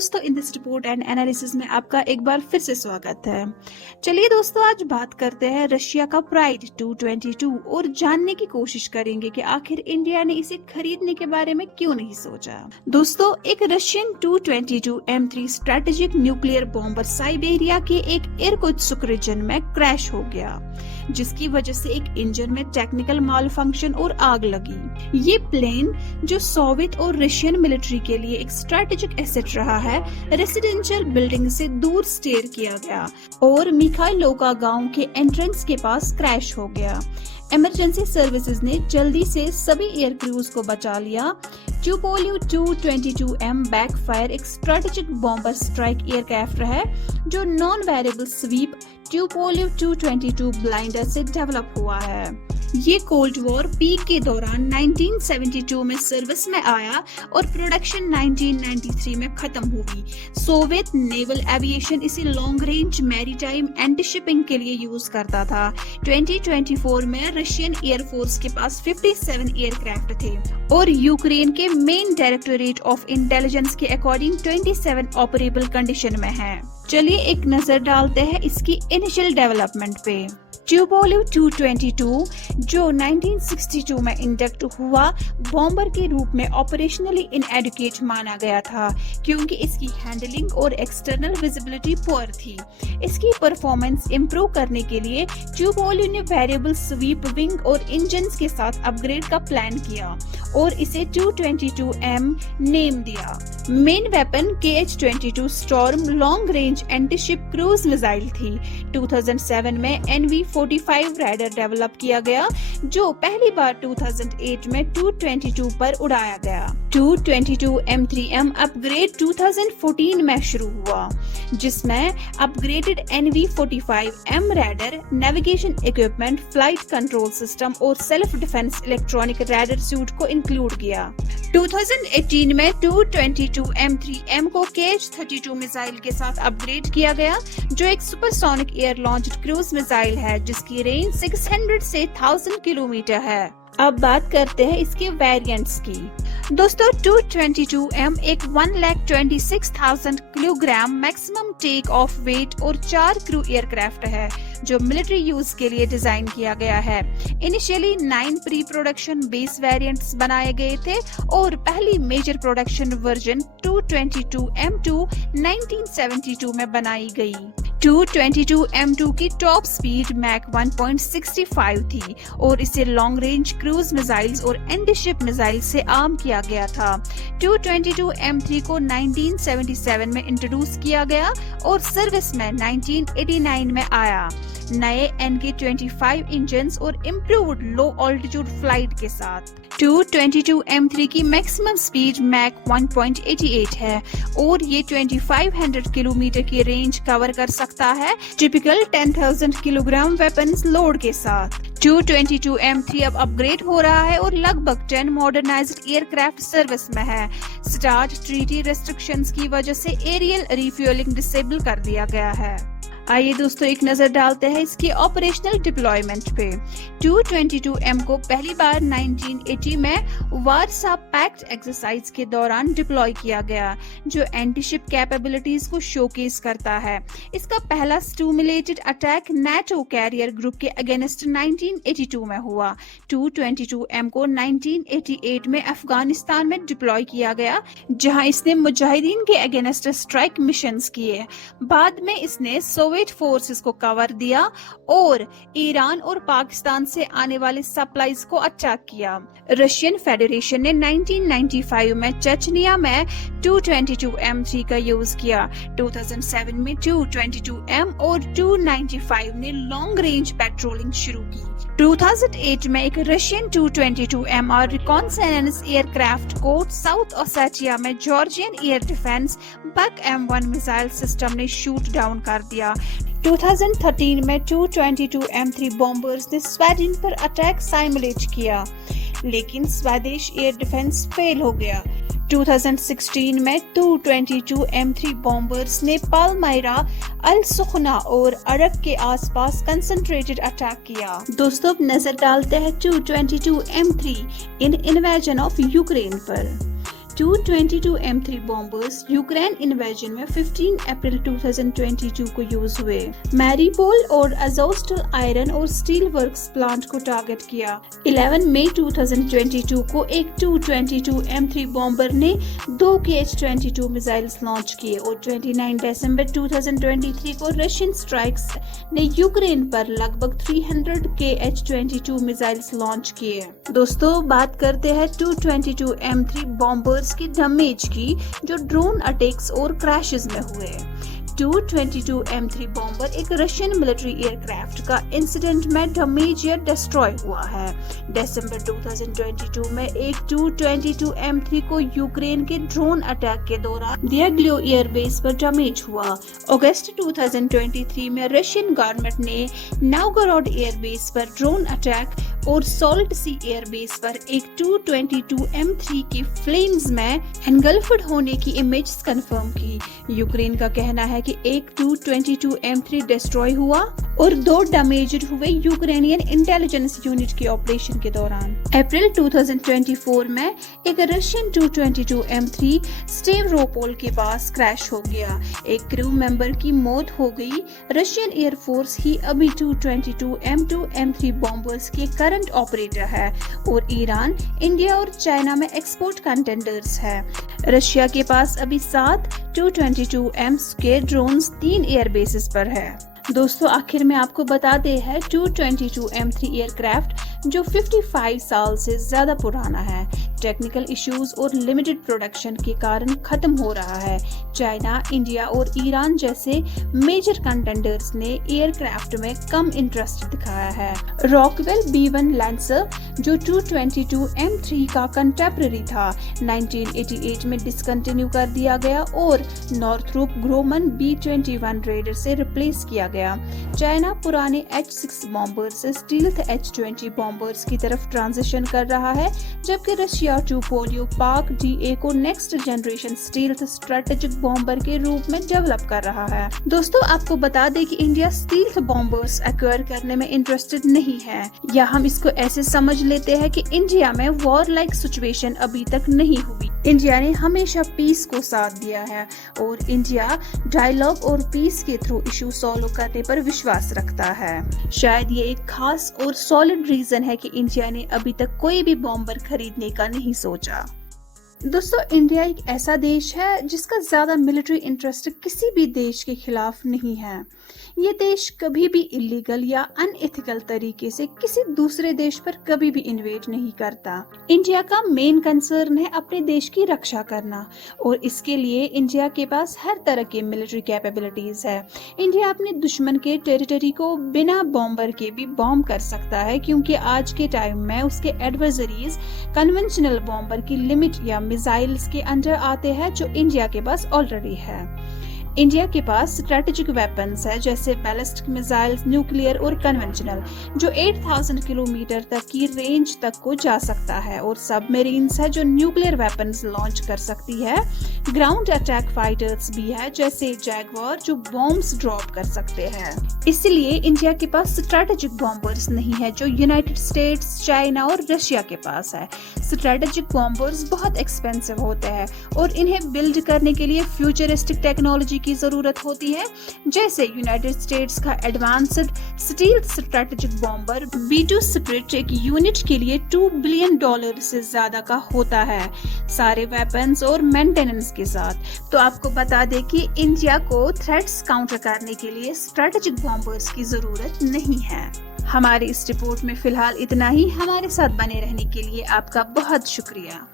दोस्तों, in this report and analysis में आपका एक बार फिर से स्वागत है। चलिए दोस्तों, आज बात करते हैं रशिया का प्राइड 222 और जानने की कोशिश करेंगे कि आखिर इंडिया ने इसे खरीदने के बारे में क्यों नहीं सोचा। दोस्तों, एक Russian 222 M3 strategic nuclear bomber Siberia के एक इरकुत्स्क रीजन में क्रैश हो गया, जिसकी वजह से एक इंजन में टेक्निकल माल फंक्शन और आग लगी। ये प्लेन, जो सोवियत और रशियन मिलिट्री के लिए एक स्ट्रेटेजिक एसेट रहा है, रेसिडेंशियल बिल्डिंग से दूर स्टेयर किया गया और मिखाइलोका गांव के एंट्रेंस के पास क्रैश हो गया। इमरजेंसी सर्विसेज ने जल्दी से सभी एयर क्रूज को बचा लिया। ट्यूपोलियो 222M बैकफायर एक स्ट्रेटेजिक बॉम्बर स्ट्राइक एयरक्राफ्ट है जो नॉन वेरिएबल स्वीप ट्यूपोलियो 222 ब्लाइंडर से डेवलप हुआ है। ये कोल्ड वॉर पीक के दौरान 1972 में सर्विस में आया और प्रोडक्शन 1993 में खत्म हुई। सोवियत नेवल एविएशन इसे long range maritime anti shipping के लिए यूज करता था। 2024 में रशियन एयरफोर्स के पास 57 एयरक्राफ्ट थे और यूक्रेन के मेन डायरेक्टोरेट ऑफ इंटेलिजेंस के अकॉर्डिंग 27 ऑपरेबल कंडीशन में है। चलिए एक नजर डालते हैं इसकी इनिशियल डेवलपमेंट पे। ट्यूपोलियो 222 जो 1962 में इंडक्ट हुआ, बॉम्बर के रूप में ऑपरेशनली इनएडुकेट माना गया था क्योंकि इसकी हैंडलिंग और एक्सटर्नल विजिबिलिटी पुअर थी। इसकी परफॉर्मेंस इंप्रूव करने के लिए ट्यूपोलियो ने वेरिएबल स्वीप विंग और इंजन्स के साथ अपग्रेड का प्लान किया और इसे 222M नेम दिया। Main weapon KH-22 storm long range anti ship cruise missile थी। 2007 में NV-45 राइडर डेवलप किया गया जो पहली बार 2008 में 222 पर उड़ाया गया। 222 M3M अपग्रेड 2014 में शुरू हुआ, जिसमें upgraded NV-45M radar, navigation equipment, flight control system और self defence electronic radar suite को इंक्लूड किया। 2018 में 222 M3M को KH-32 मिसाइल के साथ अपग्रेड किया गया जो एक supersonic air launched cruise missile है जिसकी रेंज 600 से 1000 किलोमीटर है। अब बात करते हैं इसके वेरिएंट्स की। दोस्तों, 222M एक 1,26,000 kilogram maximum take off weight और 4 क्रू एयरक्राफ्ट है जो मिलिट्री यूज के लिए डिजाइन किया गया है। Initially 9 pre production base variants बनाए गए थे और पहली मेजर प्रोडक्शन वर्जन 222M2 1972 में बनाई गई। 222M2 की टॉप स्पीड मैक 1.65 थी और इसे लॉन्ग रेंज क्रूज मिसाइल्स और एंटी शिप मिसाइल से आर्म किया गया था। 222M3 को 1977 में इंट्रोड्यूस किया गया और सर्विस में 1989 में आया, नए NK-25 इंजन्स और इम्प्रूव्ड लो ऑल्टीट्यूड फ्लाइट के साथ। 222M3 की मैक्सिमम स्पीड मैक 1.88 है और ये 2500 किलोमीटर की रेंज कवर कर सकता है टिपिकल 10,000 किलोग्राम वेपन्स लोड के साथ। 222M3 अब अपग्रेड हो रहा है और लगभग 10 मॉडर्नाइज्ड एयरक्राफ्ट सर्विस में है। स्टार्ट ट्रीटी रेस्ट्रिक्शंस की वजह से एरियल रिफ्यूलिंग डिसेबल कर दिया गया है। आइए दोस्तों, एक नजर डालते हैं इसके ऑपरेशनल डिप्लॉयमेंट पे। 222M को पहली बार 1980 में वारसा पैक्ट एक्सरसाइज के दौरान डिप्लॉय किया गया जो एंटी शिप कैपेबिलिटीज को शोकेस करता है। इसका पहला stimulated attack NATO carrier group के अगेंस्ट 1982 में हुआ। 222M को 1988 में अफगानिस्तान में डिप्लॉय किया गया जहां इसने मुजाहिदीन के अगेंस्ट स्ट्राइक मिशंस किए। बाद में इसने सोवियत फोर्सेस को कवर दिया और ईरान और पाकिस्तान से आने वाले सप्लाईज को अटैक किया। रशियन फेडरेशन ने 1995 में चेचनिया में 222M3 का यूज किया। 2007 में 222M और 295 ने लॉन्ग रेंज पेट्रोलिंग शुरू की। 2008 में एक रशियन 222M रिकॉन्सेनेंस एयरक्राफ्ट को साउथ ओसेटिया में जॉर्जियन एयर डिफेंस बक M1 मिसाइल सिस्टम ने शूट डाउन कर दिया। 2013 में 222M3 बॉम्बर्स ने स्वीडन पर अटैक साइमुलेट किया, लेकिन स्वदेश एयर डिफेंस फेल हो गया। 2016 में 222M3 बॉम्बर्स ने पालमायरा, अल सुखना और अरब के आसपास कंसंट्रेटेड अटैक किया। दोस्तों, अब नजर डालते हैं 222M3 in invasion of Ukraine पर। Tu-22 M3 bombers Ukraine invasion में 15 अप्रैल 2022 को यूज हुए। मैरीपोल और अजोस्टल आयरन और स्टील वर्क्स प्लांट को टारगेट किया। 11 मई 2022 को एक Tu-22 M3 बॉम्बर ने 2 Kh-22 मिसाइल्स लॉन्च किए और 29 दिसंबर 2023 को रशियन स्ट्राइक्स ने यूक्रेन पर लगभग 300 Kh-22 मिसाइल्स लॉन्च किए। दोस्तों, बात करते हैं Tu-22 M3 बॉम्बर्स की डैमेज की जो ड्रोन अटैक्स और क्रैशेस में हुए। Tu-22 M3 बॉम्बर एक रशियन मिलिट्री एयरक्राफ्ट का इंसिडेंट में डैमेज या डिस्ट्रॉय हुआ है। दिसंबर 2022 में एक Tu-22 M3 को यूक्रेन के ड्रोन अटैक के दौरान दियाग्लो एयरबेस पर डैमेज हुआ। अगस्त 2023 में रशियन गवर्नमेंट ने नोवगोरोड एयरबेस पर ड्रोन अटैक और सॉल्ट सी एयरबेस पर एक Tu-22 M3 की फ्लेम्स में एनगल्फड होने की इमेजेस कंफर्म की। यूक्रेन का कहना है कि एक Tu-22 M3 डिस्ट्रॉय हुआ और 2 डैमेज्ड हुए यूक्रेनियन इंटेलिजेंस यूनिट के ऑपरेशन के दौरान। अप्रैल 2024 में एक रशियन Tu-22 M3 स्टेवरोपोल के पास क्रैश हो गया। एक क्रू मेंबर की मौत हो गई। रशियन एयरफोर्स ही अभी Tu-22 M2 M3 बॉम्बर्स के करंट ऑपरेटर है और ईरान, इंडिया और चाइना में एक्सपोर्ट कंटेंडर्स है। रशिया के पास अभी 7 Tu-22 M के ड्रोन्स 3 एयरबेसेस पर है। दोस्तों, आखिर में आपको बताते हैं Tu-22 M3 एयरक्राफ्ट जो 55 साल से ज्यादा पुराना है, टेक्निकल इश्यूज और लिमिटेड प्रोडक्शन के कारण खत्म हो रहा है। चाइना, इंडिया और ईरान जैसे मेजर कंटेंडर्स ने एयरक्राफ्ट में कम इंटरेस्ट दिखाया है। रॉकवेल B1 लैंसर जो Tu-22 M3 का कंटेम्पररी था, 1988 में डिसकंटिन्यू कर दिया गया और नॉर्थरोप ग्रोमन B21 रेडर से रिप्लेस किया गया। चाइना पुराने H6 बॉम्बर से स्टील्थ H20 बॉम्बर्स की तरफ ट्रांजिशन कर रहा है, जबकि रशिया Tupolev पाक DA को next generation stealth strategic bomber के रूप में डेवलप कर रहा है। दोस्तों, आपको बता दें कि इंडिया स्टील्थ बॉम्बर्स एक्वायर करने में इंटरेस्टेड नहीं है, या हम इसको ऐसे समझ लेते हैं कि इंडिया में वॉर लाइक सिचुएशन अभी तक नहीं हुई। इंडिया ने हमेशा पीस को साथ दिया है और इंडिया डायलॉग और पीस के थ्रू इशू सॉल्व करने पर विश्वास रखता है। शायद ये एक खास और सॉलिड रीजन है कि इंडिया ने अभी तक कोई भी बॉम्बर खरीदने का नहीं सोचा। दोस्तों, इंडिया एक ऐसा देश है जिसका ज्यादा मिलिट्री इंटरेस्ट किसी भी देश के खिलाफ नहीं है। ये देश कभी भी इलीगल या अनएथिकल तरीके से किसी दूसरे देश पर कभी भी इन्वेड नहीं करता। इंडिया का मेन कंसर्न है अपने देश की रक्षा करना और इसके लिए इंडिया के पास हर तरह के मिलिट्री कैपेबिलिटीज है। इंडिया अपने दुश्मन के टेरिटरी को बिना बॉम्बर के भी बॉम्ब कर सकता है, क्योंकि आज के टाइम में उसके एडवर्सरीज कन्वेंशनल बॉम्बर की लिमिट या मिसाइल्स के अंडर आते हैं जो इंडिया के पास ऑलरेडी है। इंडिया के पास स्ट्रेटेजिक वेपन्स है जैसे बैलिस्टिक मिसाइल्स, न्यूक्लियर और कन्वेंशनल, जो 8000 किलोमीटर तक की रेंज तक को जा सकता है, और सबमरीन्स है जो न्यूक्लियर वेपन्स लॉन्च कर सकती है। ग्राउंड अटैक फाइटर्स भी है जैसे जैगवार जो बॉम्ब्स ड्रॉप कर सकते हैं। इसलिए इंडिया के पास स्ट्रेटेजिक बॉम्बर्स नहीं है जो यूनाइटेड स्टेट्स, चाइना और रशिया के पास है। स्ट्रेटेजिक बॉम्बर्स बहुत एक्सपेंसिव होते हैं और इन्हें बिल्ड करने के लिए फ्यूचरिस्टिक टेक्नोलॉजी की जरूरत होती है, जैसे यूनाइटेड स्टेट्स का advanced stealth strategic bomber B2 spirit एक यूनिट के लिए $2 बिलियन से ज्यादा का होता है, सारे वेपन्स और मेंटेनेंस के साथ। तो आपको बता दें कि इंडिया को थ्रेट्स काउंटर करने के लिए स्ट्रेटेजिक बॉम्बर्स की जरूरत नहीं है। हमारी इस रिपोर्ट में फिलहाल इतना ही। हमारे साथ बने रहने के लिए आपका बहुत शुक्रिया।